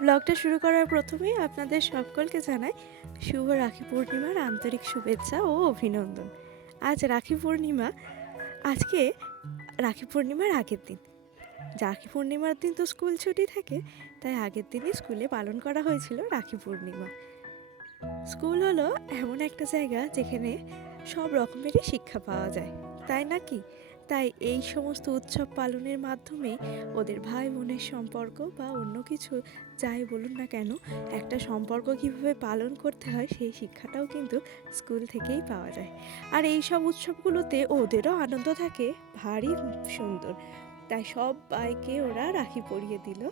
ব্লগটা শুরু করার প্রথমেই আপনাদের সকলকে জানাই শুভ রাখি পূর্ণিমার আন্তরিক শুভেচ্ছা ও অভিনন্দন। আজ রাখি পূর্ণিমা, আজকে রাখি পূর্ণিমার আগের দিন। রাখি পূর্ণিমার দিন তো স্কুল ছুটি থাকে, তাই আগের দিনই স্কুলে পালন করা হয়েছিল রাখি পূর্ণিমা। স্কুল হলো এমন একটা জায়গা যেখানে সব রকমেরই শিক্ষা পাওয়া যায়, তাই নাকি তাই এই সমস্ত উৎসব পালনের মাধ্যমে ওদের ভাই বোনের সম্পর্ক বা অন্য কিছু যাই বলুন না কেন, একটা সম্পর্ক কীভাবে পালন করতে হয় সেই শিক্ষাটাও কিন্তু স্কুল থেকেই পাওয়া যায়। আর এই সব উৎসবগুলোতে ওদেরও আনন্দ থাকে, ভারী সুন্দর। তাই সব বাইকে ওরা রাখি পরিয়ে দিল,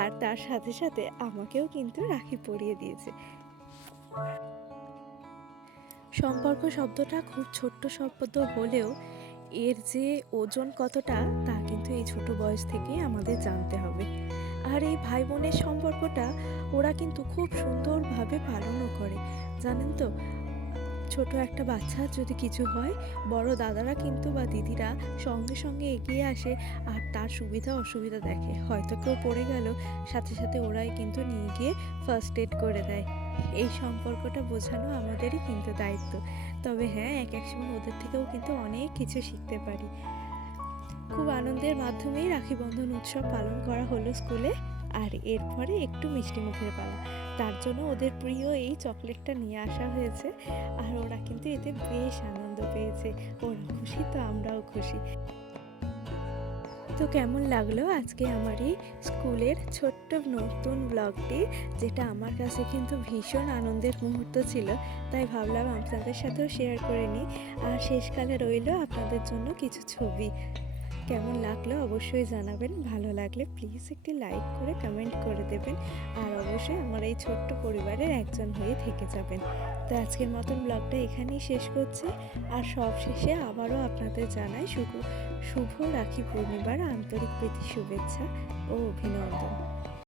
আর তার সাথে সাথে আমাকেও কিন্তু রাখি পরিয়ে দিয়েছে। সম্পর্ক শব্দটা খুব ছোট্ট শব্দ হলেও এর যে ওজন কতটা, তা কিন্তু এই ছোট বয়স থেকেই আমাদের জানতে হবে। আর এই ভাই বোনের সম্পর্কটা ওরা কিন্তু খুব সুন্দরভাবে পালনও করে। জানেন তো, ছোট একটা বাচ্চা যদি কিছু হয়, বড় দাদারা কিন্তু বা দিদিরা সঙ্গে সঙ্গে এগিয়ে আসে আর তার সুবিধা অসুবিধা দেখে। হয়তো কেউ পড়ে গেল, সাথে সাথে ওরাই কিন্তু নিয়ে গিয়ে ফার্স্ট এড করে দেয়। এই সম্পর্কটা বোঝানো আমাদেরই কিন্তু দায়িত্ব। তবে হ্যাঁ এক এক সময় ওদের থেকেও কিন্তু অনেক কিছু শিখতে পারি। খুব আনন্দের মাধ্যমেই রাখি বন্ধন উৎসব পালন করা হলো স্কুলে, আর এরপরে একটু মিষ্টি মুখের পালা। তার জন্য ওদের প্রিয় এই চকলেটটা নিয়ে আসা হয়েছে, আর ওরা কিন্তু এতে বেশ আনন্দ পেয়েছে। ওরা খুশি তো আমরাও খুশি। তো কেমন লাগল আজকে আমার এই স্কুলের ছোট্ট নতুন ব্লগটি, যেটা আমার কাছে কিন্তু ভীষণ আনন্দের মুহূর্ত ছিল, তাই ভাবলাম আপনাদের সাথেও শেয়ার করে নিই। আর শেষকালে রইল আপনাদের জন্য কিছু ছবি। কেমন লাগল অবশ্যই জানাবেন। ভালো লাগলে প্লিজ একটি লাইক করে কমেন্ট করে দেবেন। আর অবশ্যই আমার এই ছোট্ট পরিবারের একজন হয়ে থেকে যাবেন। তো আজকের মতন ব্লগটা এখানেই শেষ করছি। আর সব শেষে আবারও আপনাদের জানাই শুভ শুভ রাখি পূর্ণিমার আন্তরিক প্রীতি শুভেচ্ছা ও অভিনন্দন।